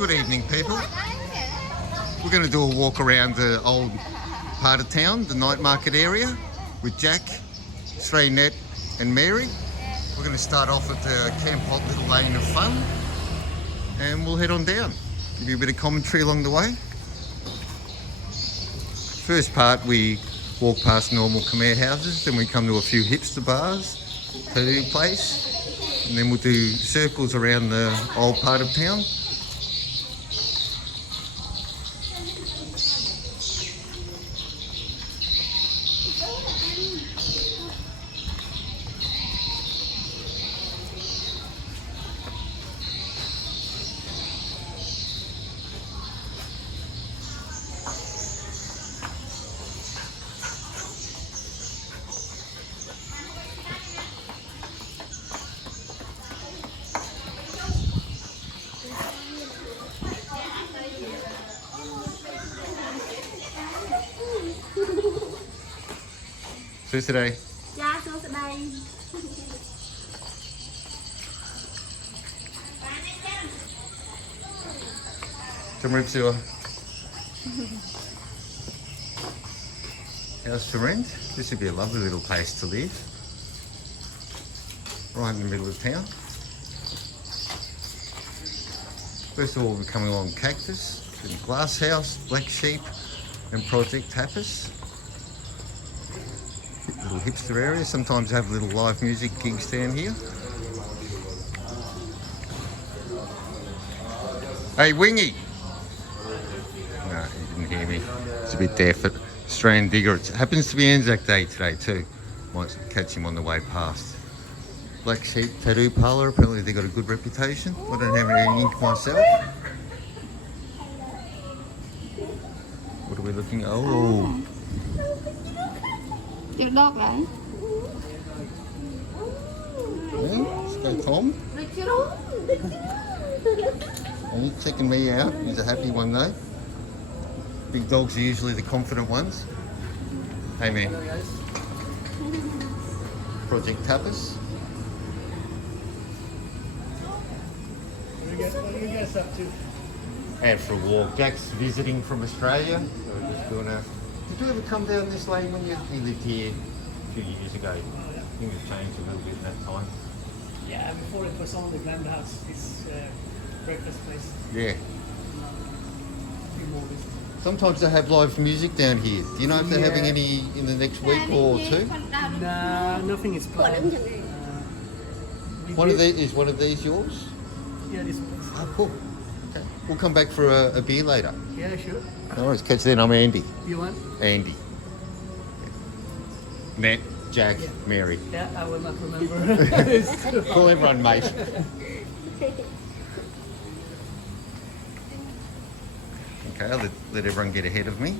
Good evening, people. We're going to do a walk around the old part of town, the night market area, with Jack, SreyNeat and Mary. We're going to start off at the Kampot little lane of fun and we'll head on down. Give you a bit of commentary along the way. First part, we walk past normal Khmer houses, then we come to a few hipster bars, tattoo place, and then we'll do circles around the old part of town. Suốt đây. Dạ, suốt đây. Trong rib xưa. House for rent. This would be a lovely little place to live. Right in the middle of town. First of all, we're coming along Cactus, then Glass House, Black Sheep and Project Tapas. Little hipster area. Sometimes have little live music gigs down here. Hey, Wingy! No, he didn't hear me. It's a bit deaf. At Australian Digger. It happens to be Anzac Day today too. Might catch him on the way past. Black Sheep Tattoo Parlour. Apparently they got a good reputation. I don't have any ink myself. What are we looking at? Oh! Your dog right? Yeah, let's go Tom. And he's checking me out. He's a happy one though. Big dogs are usually the confident ones. Hey man. Project Tapas. What are you guys up to? Out for a walk. Jack's visiting from Australia. So we're just doing a... Did you ever come down this lane when you lived here a few years ago? Things have changed a little bit in that time. Yeah, before it was only Grand House, this breakfast place. Yeah. Few more visitors. Sometimes they have live music down here. Do you know if they're having any in the next week or two? Nah, nothing is planned. Is one of these yours? Yeah, this place. Oh, cool. Okay. We'll come back for a beer later. Yeah, sure. No worries. Catch you then. I'm Andy. You want? Andy. Nat, Jack, Yeah. Mary. Yeah, I will not remember. Call everyone mate. Okay, I'll let everyone get ahead of me.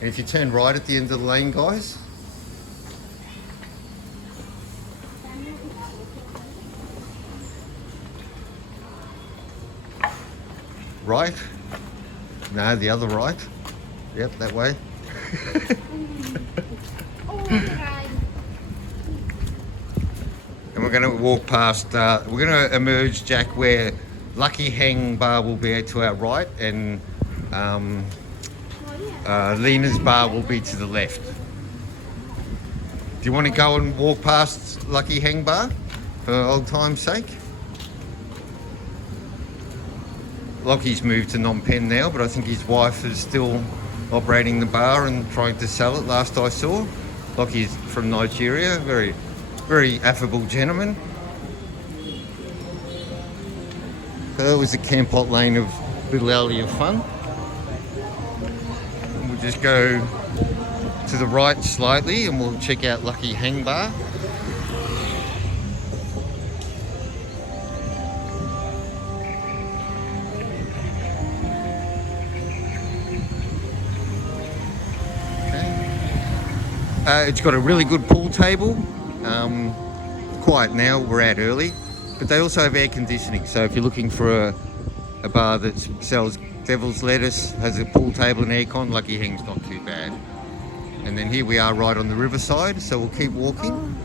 And if you turn right at the end of the lane, guys. Right. No, the other right. Yep, that way. And we're going to walk past, we're going to emerge, Jack, where Lucky Hang Bar will be to our right and Lena's Bar will be to the left. Do you want to go and walk past Lucky Hang Bar for old time's sake? Lockie's moved to Phnom Penh now, but I think his wife is still operating the bar and trying to sell it last I saw. Lockie's from Nigeria, very, very affable gentleman. So that was the Kampot lane of Little Alley of Fun. And we'll just go to the right slightly and we'll check out Lucky Hang Bar. It's got a really good pool table. Quiet now, we're out early, but they also have air conditioning. So if you're looking for a bar that sells devil's lettuce, has a pool table and aircon, Lucky Hang's not too bad. And then here we are right on the Riverside, so we'll keep walking.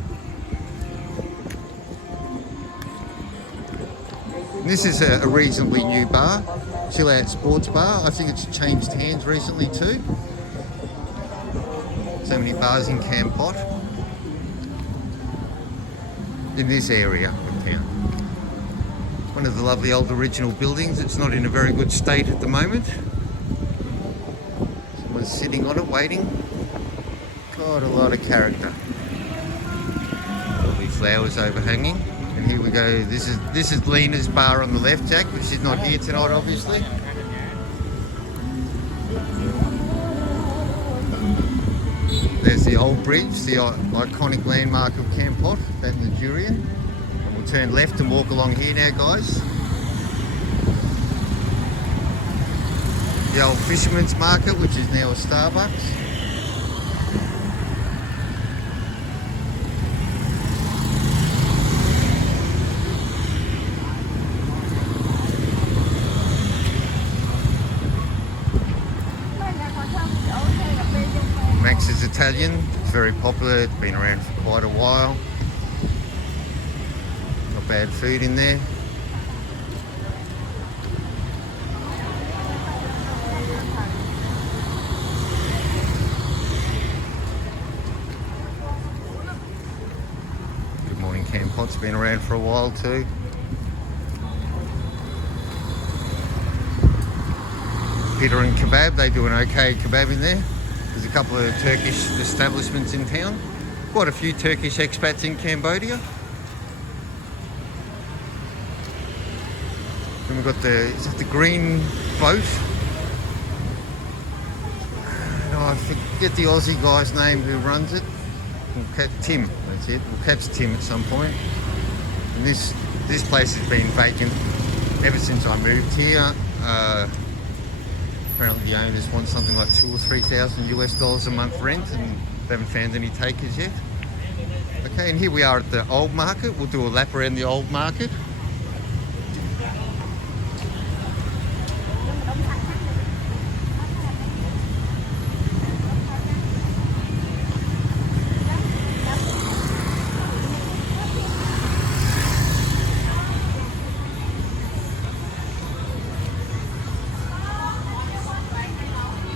And this is a reasonably new bar, chill out sports bar. I think it's changed hands recently too. So many bars in Kampot, in this area of town. One of the lovely old original buildings. It's not in a very good state at the moment. Someone's sitting on it waiting. Got a lot of character. Lovely flowers overhanging. And here we go. This is Lena's bar on the left, Jack, which is not here tonight, obviously. There's the old bridge, the iconic landmark of Kampot, that Nigerian. And we'll turn left and walk along here now, guys. The old Fisherman's Market, which is now a Starbucks. Max's Italian, it's very popular, it's been around for quite a while. Not bad food in there. Good Morning Kampot's been around for a while too. Peter and Kebab, they do an okay kebab in there. There's a couple of Turkish establishments in town. Quite a few Turkish expats in Cambodia. Then we've got is it the green boat? No, I forget the Aussie guy's name who runs it. Tim, that's it. We'll catch Tim at some point. And this place has been vacant ever since I moved here. Apparently the owners want something like $2,000 or $3,000 US a month rent, and they haven't found any takers yet. Okay, and here we are at the old market. We'll do a lap around the old market.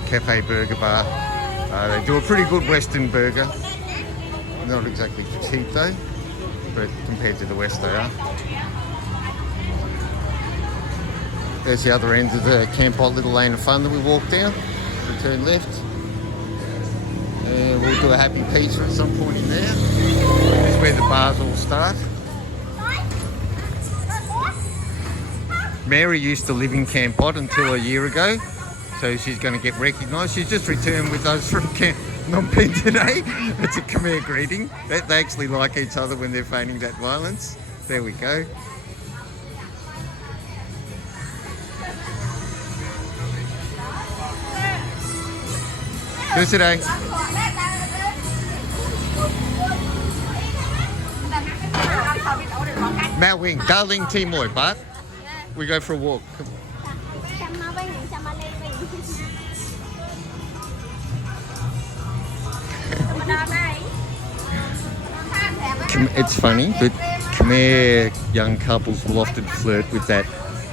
Cafe Burger Bar. They do a pretty good Western burger. Not exactly cheap though, but compared to the West they are. There's the other end of the Kampot little lane of fun that we walk down. We turn left. And we'll do a happy pizza at some point in there. This is where the bars all start. Mary used to live in Kampot until a year ago. So she's going to get recognised. She's just returned with us from Phnom Penh today. It's a Khmer greeting. They actually like each other when they're feigning that violence. There we go. Good today. Mao Wing, Darling Timoy, but we go for a walk. It's funny, but Khmer young couples will often flirt with that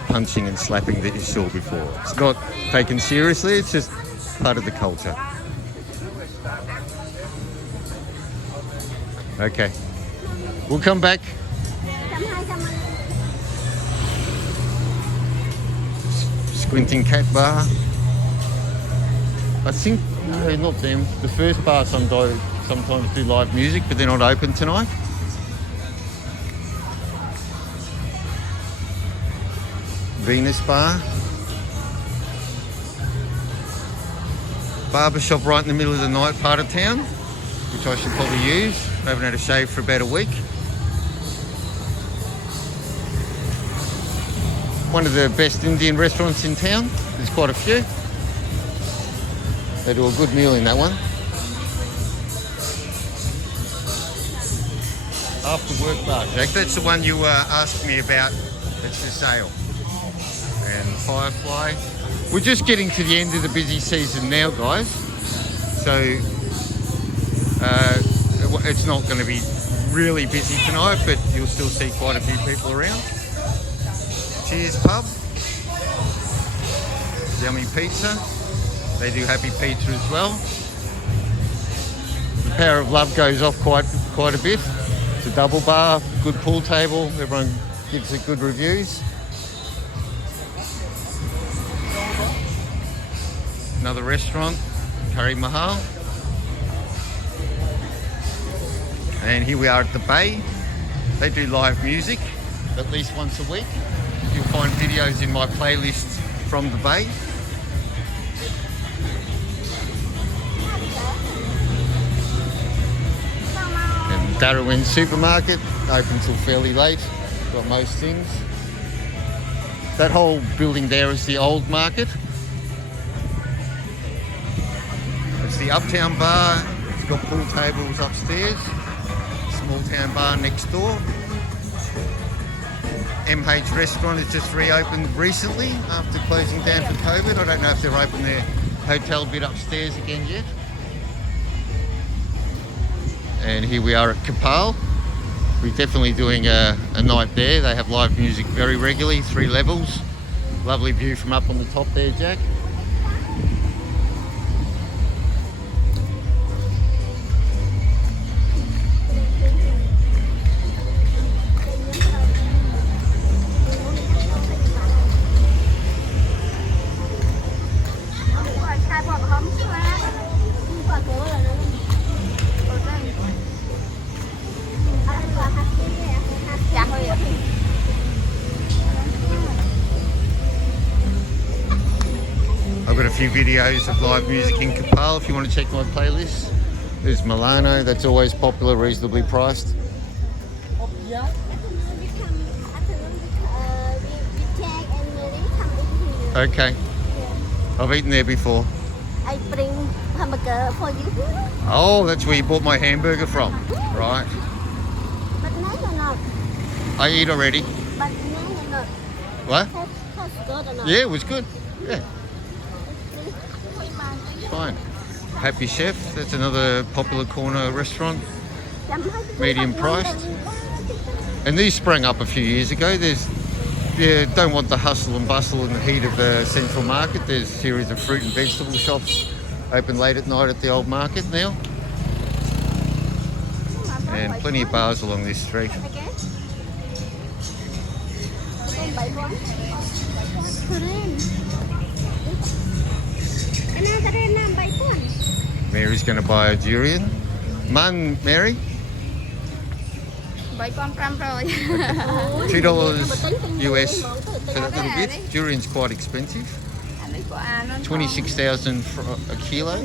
punching and slapping that you saw before. It's not taken seriously, it's just part of the culture. Okay, we'll come back. Squinting Cat Bar. I think, no, not them. The first bar sometimes do live music, but they're not open tonight. Venus Bar. Barbershop right in the middle of the night part of town, which I should probably use. I haven't had a shave for about a week. One of the best Indian restaurants in town. There's quite a few. They do a good meal in that one. After work bar, Jack. That's the one you asked me about. It's for sale. And Firefly. We're just getting to the end of the busy season now, guys. So it's not going to be really busy tonight, but you'll still see quite a few people around. Cheers Pub. Yummy pizza. They do happy pizza as well. The Power of Love goes off quite a bit. It's a double bar, good pool table. Everyone gives it good reviews. Another restaurant, Curry Mahal. And here we are at the Bay. They do live music at least once a week. You'll find videos in my playlist from the Bay. And Darwin Supermarket, open till fairly late. Got most things. That whole building there is the old market. It's the Uptown Bar. It's got pool tables upstairs. Small town bar next door. MH Restaurant has just reopened recently after closing down for COVID. I don't know if they've opened their hotel bit upstairs again yet. And here we are at Kampot. We're definitely doing a night there. They have live music very regularly, 3 levels. Lovely view from up on the top there, Jack. I've got a few videos of live music in Kampot if you want to check my playlist. There's Milano, that's always popular, reasonably priced. Okay. I've eaten there before. I bring hamburger for you. Oh, that's where you bought my hamburger from. Right. But now you're not. I eat already. But now you're not. What? That's good or not? Yeah, it was good. Yeah. Fine. Happy Chef, that's another popular corner restaurant. Medium priced. And these sprang up a few years ago. Don't want the hustle and bustle and the heat of the central market. There's a series of fruit and vegetable shops open late at night at the old market now. And plenty of bars along this street. Mary's going to buy a durian. Mun, Mary? $2 US for that little bit. Durian's quite expensive. 26,000 for a kilo.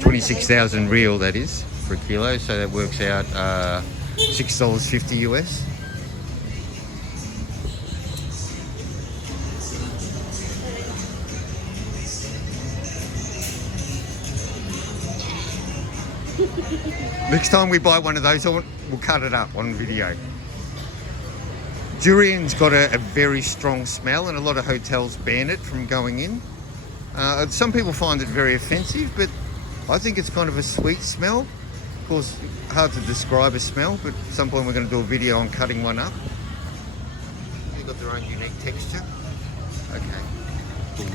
26,000 real, that is, for a kilo. So that works out $6.50 US. Next time we buy one of those, we'll cut it up on video. Durian's got a very strong smell and a lot of hotels ban it from going in. Some people find it very offensive, but I think it's kind of a sweet smell. Of course, hard to describe a smell, but at some point we're going to do a video on cutting one up. They've got their own unique texture. Okay. Cool.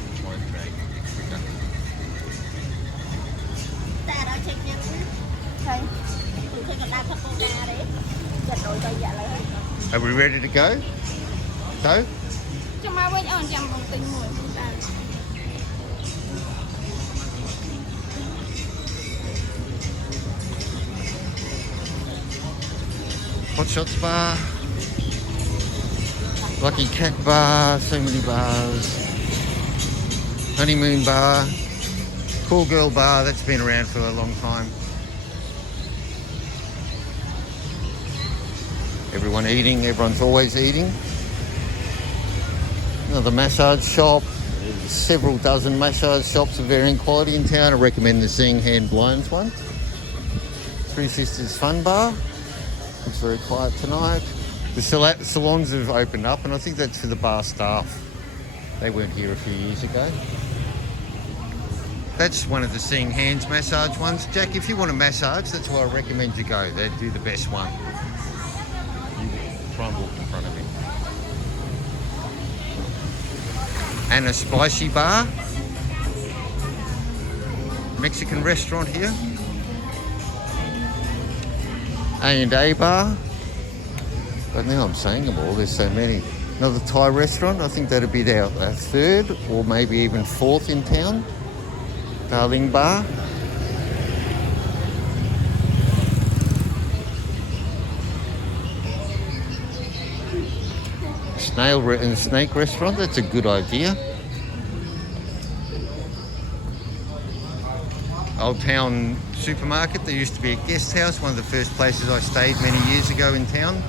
Are we ready to go? Go? Hot Shots Bar, Lucky Cat Bar, so many bars. Honeymoon Bar, Cool Girl Bar, that's been around for a long time. Everyone eating, everyone's always eating. Another massage shop. There's several dozen massage shops of varying quality in town. I recommend the Seeing Hand Blinds one. Three Sisters Fun Bar. Looks very quiet tonight. The salons have opened up, and I think that's for the bar staff. They weren't here a few years ago. That's one of the Seeing Hands massage ones. Jack, if you want a massage, that's where I recommend you go. They do the best one. You try and walk in front of me. And a spicy bar. Mexican restaurant here. A&A bar. But now I'm saying them all, there's so many. Another Thai restaurant, I think that'd be our third or maybe even fourth in town. Darling Bar. Snake restaurant, that's a good idea. Old Town Supermarket, there used to be a guest house, one of the first places I stayed many years ago in town.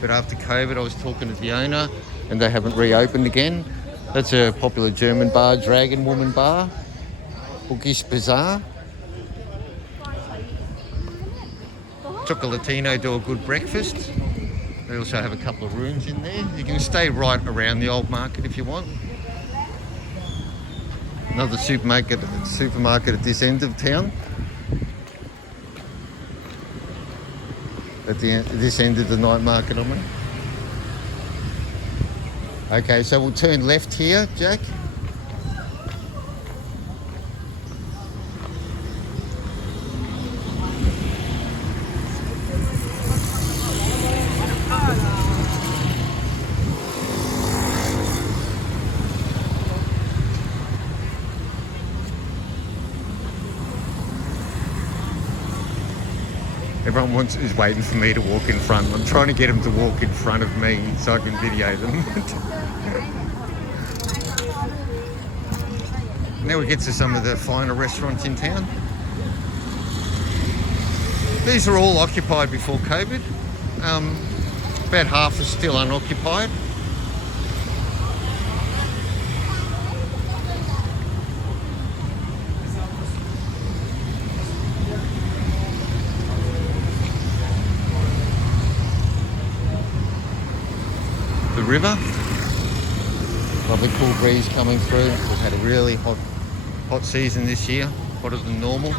But after COVID, I was talking to the owner and they haven't reopened again. That's a popular German bar, Dragon Woman Bar. Bookish Bazaar. Chocolatino do a good breakfast. They also have a couple of rooms in there. You can stay right around the old market if you want. Another supermarket at this end of town. At this end of the night market, I mean. Okay, so we'll turn left here, Jack. Everyone is waiting for me to walk in front. I'm trying to get them to walk in front of me so I can video them. Now we get to some of the finer restaurants in town. These are all occupied before COVID. About half are still unoccupied. The river, lovely cool breeze coming through. We've had a really hot season this year, hotter than normal.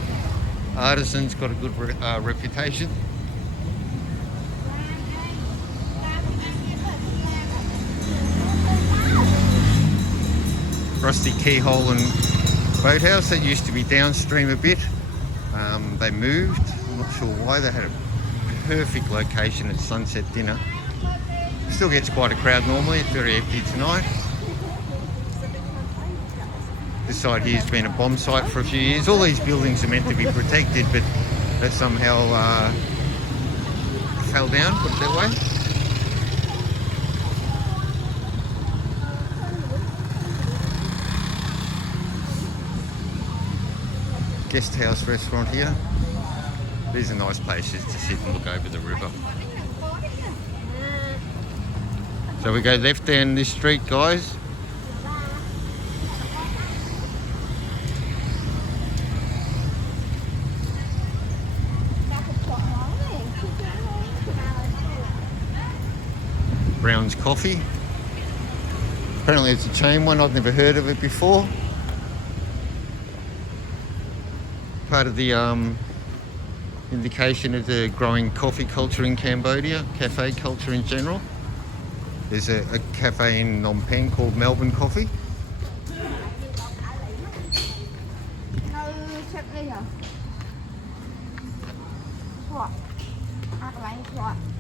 Artisan's got a good reputation. Rusty Keyhole and Boathouse, that used to be downstream a bit. They moved, I'm not sure why. They had a perfect location at sunset dinner. Still gets quite a crowd normally, it's very empty tonight. This side here has been a bomb site for a few years. All these buildings are meant to be protected, but that somehow fell down, put it that way. Guest house restaurant here. These are nice places to sit and look over the river. So we go left down this street, guys. Brown's Coffee. Apparently it's a chain one, I've never heard of it before. Part of the indication of the growing coffee culture in Cambodia, cafe culture in general. There's a cafe in Phnom Penh called Melbourne Coffee.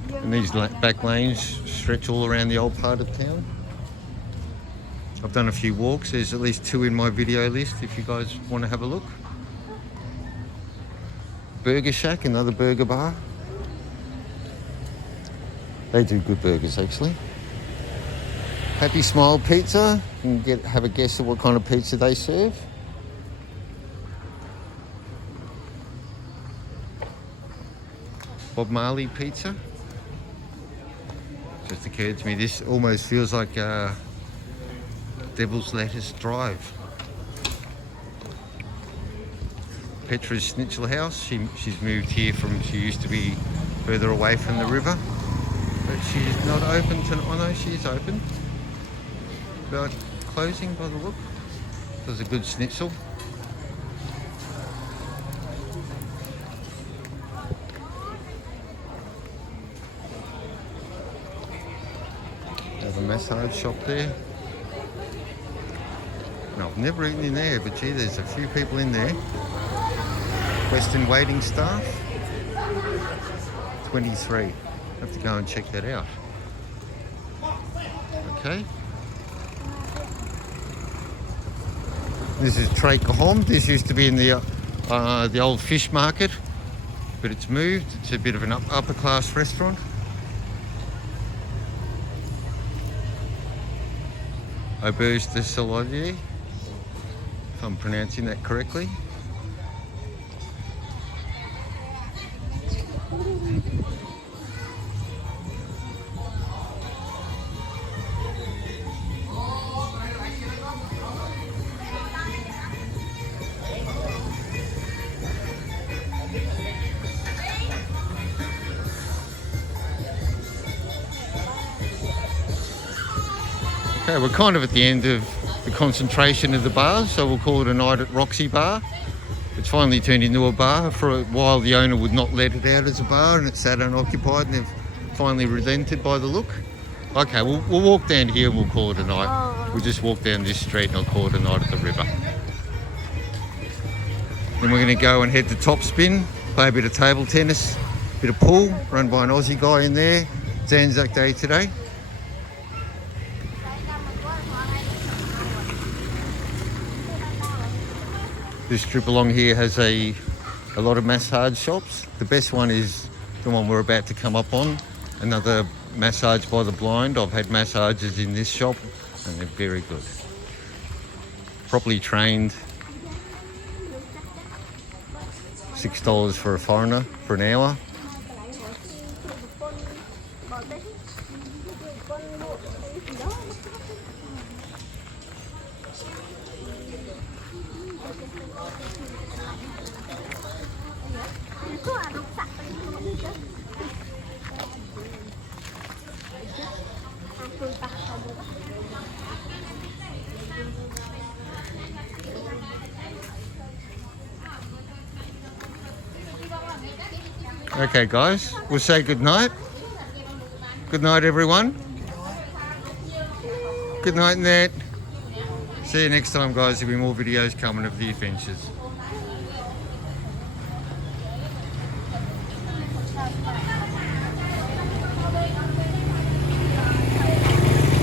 And these back lanes stretch all around the old part of town. I've done a few walks. There's at least 2 in my video list if you guys want to have a look. Burger Shack, another burger bar. They do good burgers actually. Happy Smile Pizza. You can have a guess at what kind of pizza they serve. Bob Marley Pizza. Just occurred to me, this almost feels like Devil's Lettuce Drive. Petra's Schnitzel House. She's moved here she used to be further away from the river. But she's not open tonight. Oh no, she is open. But closing by the look. There's a good schnitzel. There's a massage shop there. No, I've never eaten in there, but gee, there's a few people in there. Western waiting staff. 23. Have to go and check that out. Okay. This is Trey Kahom. This used to be in the old fish market, but it's moved. It's a bit of an upper class restaurant. Auberge de Saladier, if I'm pronouncing that correctly. Okay, we're kind of at the end of the concentration of the bars, so we'll call it a night at Roxy Bar. It's finally turned into a bar. For a while the owner would not let it out as a bar and it sat unoccupied, and they've finally relented by the look. Okay, we'll walk down here and we'll call it a night. We'll just walk down this street and I'll call it a night at the river. Then we're going to go and head to Top Spin, play a bit of table tennis, a bit of pool, run by an Aussie guy in there. It's Anzac Day today. This strip along here has a lot of massage shops. The best one is the one we're about to come up on, another massage by the blind. I've had massages in this shop and they're very good. Properly trained. $6 for a foreigner for an hour. Okay guys, we'll say good night. Good night everyone. Good night Nat. See you next time guys, there'll be more videos coming of the adventures.